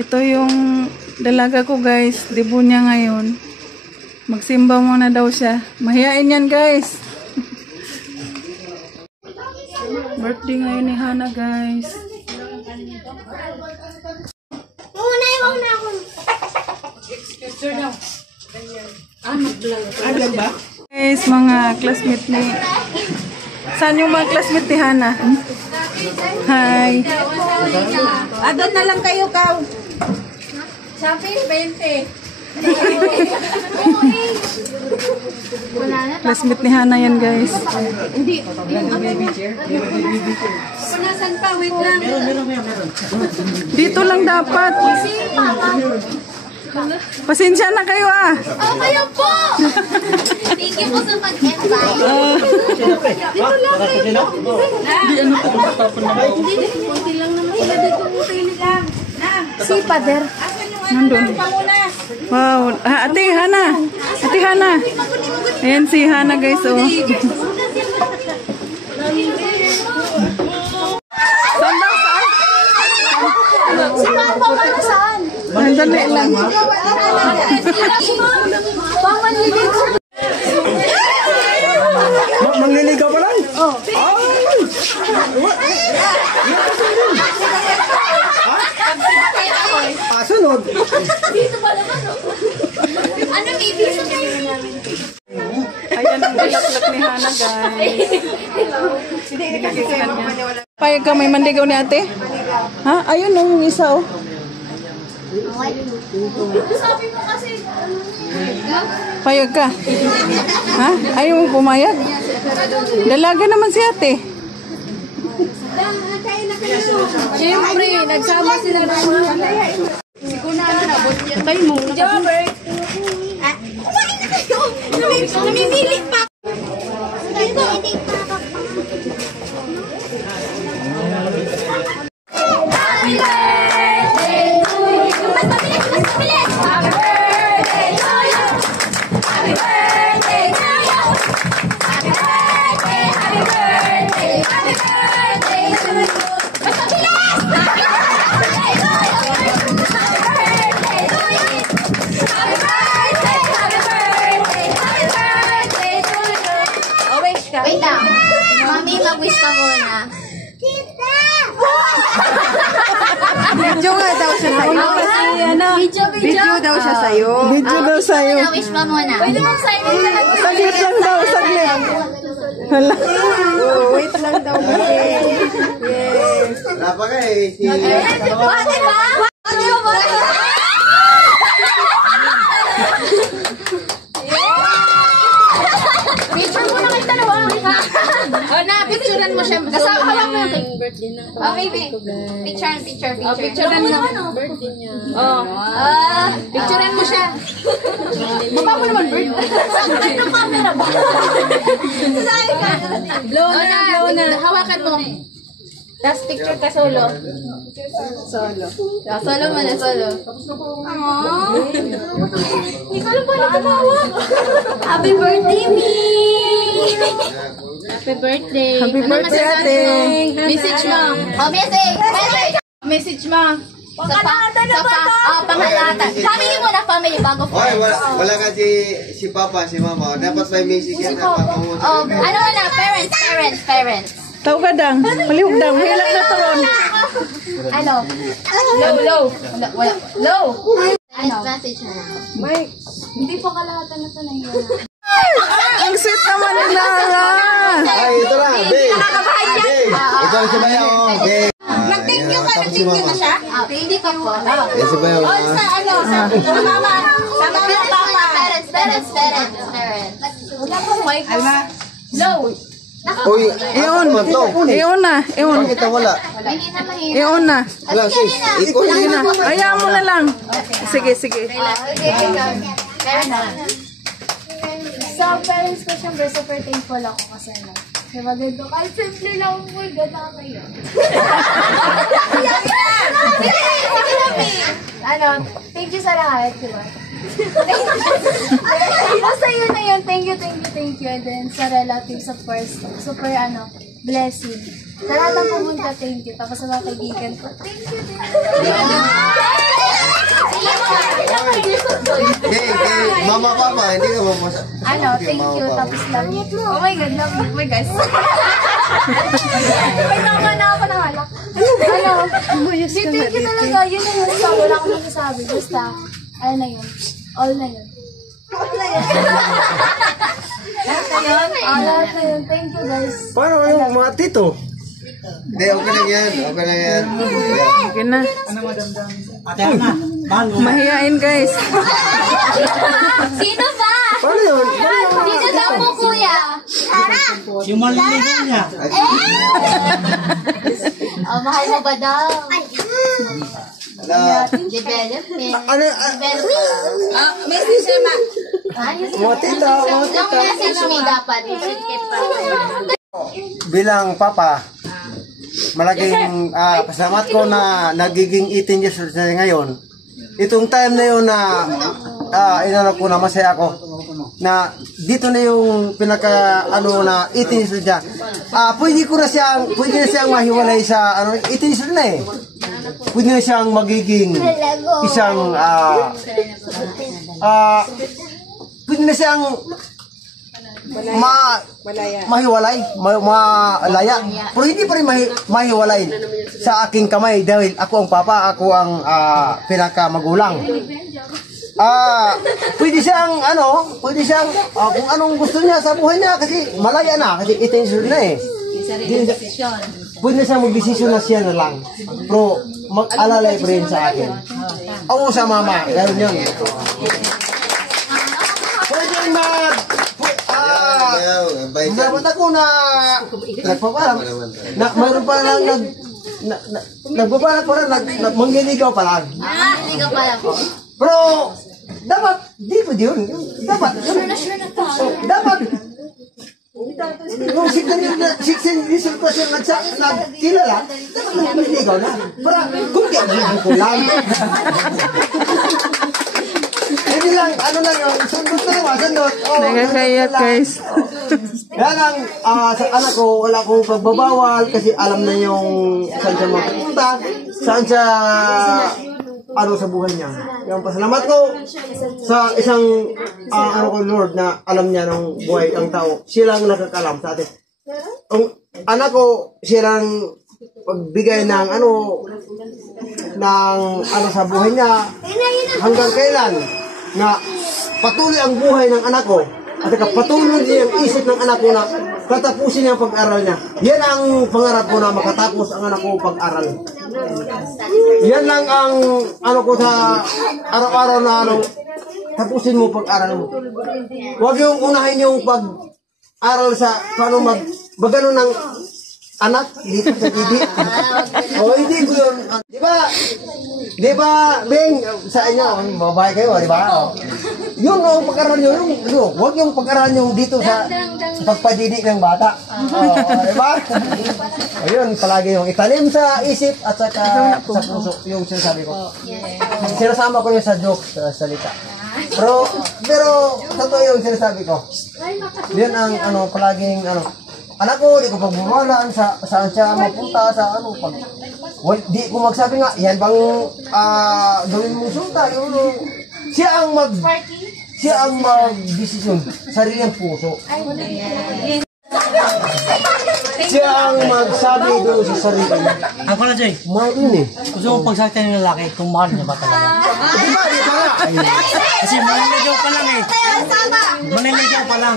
Ito yung dalaga ko guys. Debut niya ngayon. Magsimba muna daw siya. Mahihain yan guys. Birthday ngayon ni Hana guys. Guys, mga classmate ni... Saan yung mga classmate ni Hana? Hi. Adot na lang kayo, Kaw. Shopping, 20. Classmate ni Hana yan guys. Hindi. Punasan pa, wait lang. Dito lang dapat. Pasensya na kayo ah. Oh, kayo po! Thank you po sa pag-invite. Dito lang kayo. Hindi, kunti lang naman sila dito. Kunti lang. Si Pader. Nandun. Wow. Ate Hana. Ate Hana. Ayan si Hana guys oh. Saan daw? Saan? Si Papa wala saan? Nandali lang. Mangliligaw pa lang? Oo. Sunod. Anong ibig sabihin? Ayan ang bulaklak ni Hana guys. Payag ka may mandigaw ni ate? Ha? Ayun yung isa oh. Sabi mo kasi. Payag ka? Ha? Ayaw mo pumayag? Dalaga naman si ate. Siyempre, nagsama sila na. Siguro na nabot yan tayo mo. Jobber! Kumain na kayo! Namimili pa! Dito! Happy birthday to you! Mas mabilis! Mas mabilis! Happy birthday to you! Happy birthday to you! Happy birthday! Happy birthday! Happy birthday to you! Mas mabilis! Happy birthday to you! Happy birthday to you! Happy birthday! Happy birthday! Happy birthday to you! Oh, wish ka. Wait lang. Mami, mag-wish ka muna. Video nga daw siya sa'yo. Video daw siya sa'yo. Video daw sa'yo. Wish pa muna. Pwede mo sign in na lang. Saglit lang daw, saglit. Hala. Wait lang daw kasi. Yes. Napakay. Pwede ba? Pwede ba? Picture mo na kayo dalawa. O na, picturean mo siya. Kasama lang mo yung birthday na. Okay, picture. Picturean mo. Birthday niya. Picturean mo siya. Baba mo naman birthday. Saan yung camera ba? Blow na. Hawakan mo. Tapos picture ka solo. Solo mo na, solo. Aww. Hindi ko alam paano tumawag. Happy birthday, me! Happy birthday. Happy birthday, ate. Message mo. Message mo. Pangalatan. Family mo na, family bago po. Hoy, wala ka si Papa, si Mama. Dapat may music yan na papangunan. Ano na, parents. Tao ka dang. Palihog dang. Hilak na turon. Ano? Low. Ano? Message mo. Mike. Hindi pa kalahatan na ito na yun. Ang sweet naman nila. Ay, ito na. Babe. Ito ang sabayaw. Babe. Nag-thank you ka na siya? Hindi ka po. Yung sabayaw. Sa mama. Sa papa. Parents. Wala po, Mike. Low. Uy, iyon to. Iyon na. Bakit wala? Iyon na. Wala, sis. Ikaw Sige na. Hayaan mo na lang. Sige. Sa parents ko, syempre, super thankful ako kasi ano. Diba, ganito, kahit simple lang po, ganda kayo. Ano, thank you sa lahat, diba? Basta yun na yun, thank you. And then, sa relatives, of course, super, blessing. Sa lahat ng pumunta, thank you. Tapos sa mga kaibigan ko, thank you. Mama, papa, hindi ka mapasa. Ano, thank you, tapos love you. Oh my God, love you. Oh my guys. May tama na ako ng alak. Ano, di, thank you talaga. Yun na yun. So, wala akong masasabi. Basta, ano na yun. All na yun. Lahat na yun. Thank you guys. Paano yung mga tito? Hindi, okay lang yan. Okay lang yan. Okay na. Mahihain guys. Sino ba? Paano yun? Sino daw po, kuya? Yung maliligo niya. Oh, mahal mo ba daw? Ala. Development. Ano? Message naman. Mga tita, mga Long tita. message me dapat. Sikit pa. Bilang papa, malaking pasalamat ko na nagiging 18 years old na ngayon. Itong time na yun na inano ko na masaya ako na dito na yung pinaka ano na 18 years old niya. Pwede na siyang mahiwalay sa ano 18 years old na eh. Pwede na siyang magiging isang pwede na siyang mahiwalay, malaya. Pero hindi pa rin mahiwalay sa aking kamay dahil ako ang papa, ako ang pinakamagulang. Pwede siyang kung anong gusto niya sa buhay niya kasi malaya na, kasi intention na eh. Pwede na siyang magdesisyon na siya na lang. Pero mag-alalay pa rin sa akin. Oo sa mama, gano'n yun. Pwede dapat ako na nagpapalam na mayroon pa lang nagpapalam pa lang manggiligaw pa lang. Hindi ka pala po. Pero dapat di pa yun. Dapat Sure na to. dapat yung 16 years old pa siya nagkilala, dapat manggiligaw na. Para kung di ang kulang. Hindi lang, ano lang yun, sundot na naman, sundot. Nagkakayat guys. Yan ang sa anak ko, wala akong pagbabawal kasi alam na yung saan siya mapupunta, saan siya ano sa buhay niya. Yung pasalamat ko sa isang ano ko Lord na alam niya ng buhay ang tao. Siya lang nakakalam sa atin. Ang anak ko, siya lang pagbigay ng sa buhay niya hanggang kailan na patuloy ang buhay ng anak ko at patuloy din ang isip ng anak ko na katapusin niya ang pag-aral niya. Yan ang pangarap ko na makatapos ang anak ko pag-aral. Yan lang ang ko sa araw-araw na tapusin mo pag-aral mo. Huwag yung unahin yung pag-aral sa paano magano ng anak dito sa TV. Hindi ko yun. Di ba, Bing, sa inyo, babae kayo, di ba? Yun ang pag-aral nyo, huwag yung pag-aral nyo dito sa pagpadidik ng bata. Di ba? Ayun, palagi yung italim sa isip at saka sa puso, yung sinasabi ko. Sinasama ko yun sa joke, sa salita. Pero, totoo yung sinasabi ko. Yun ang palaging, anak ko, di ko pagbumalaan saan siya mapunta, sa pag... di ko magsabi nga, yan bang gawin mong sulta, siya ang mag-desisyon, sariling puso. Siya ang magsabi doon sa sarili. Ang pala, Jay, gusto mong pagsakita ng lalaki kung mahal niya ba talaga? Kasi maniligaw pa lang eh. Maniligaw pa lang.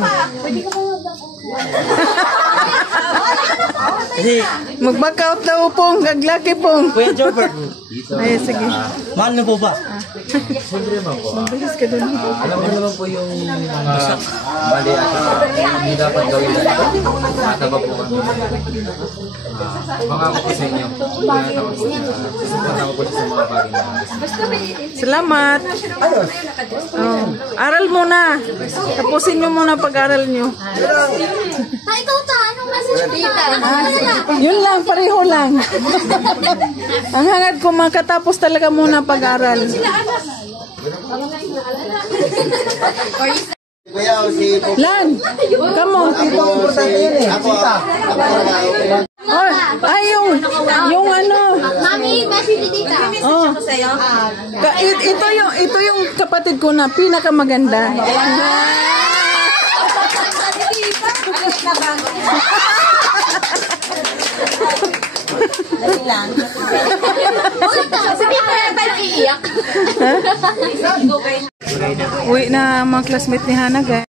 Kasi, Mag-back out daw pong, gaglaki pong. Kuya Jobert, Ay, sige. mahal na po ba? Mabilis ka dun. Alam mo naman po yung mga mali at hindi dapat gawin dahil mataba po kami. Mga ako sa inyo, pinatama po sa mga bagay na Salamat. Aral muna. Tapusin nyo muna pag-aral nyo. Ikaw ta, anong message mo ta? Yun lang, pareho lang. Ang hangad ko, makatapos talaga muna pag-aral. Kuya, si Lan, come on. Ito ang importante yun eh. Ako talaga. Oh, ay, yung ano. Mami, message dito. Oh. Ito yung kapatid ko na pinakamaganda. Sabi ko na tayo iiyak. Uwi na mga classmate ni Hana, guys.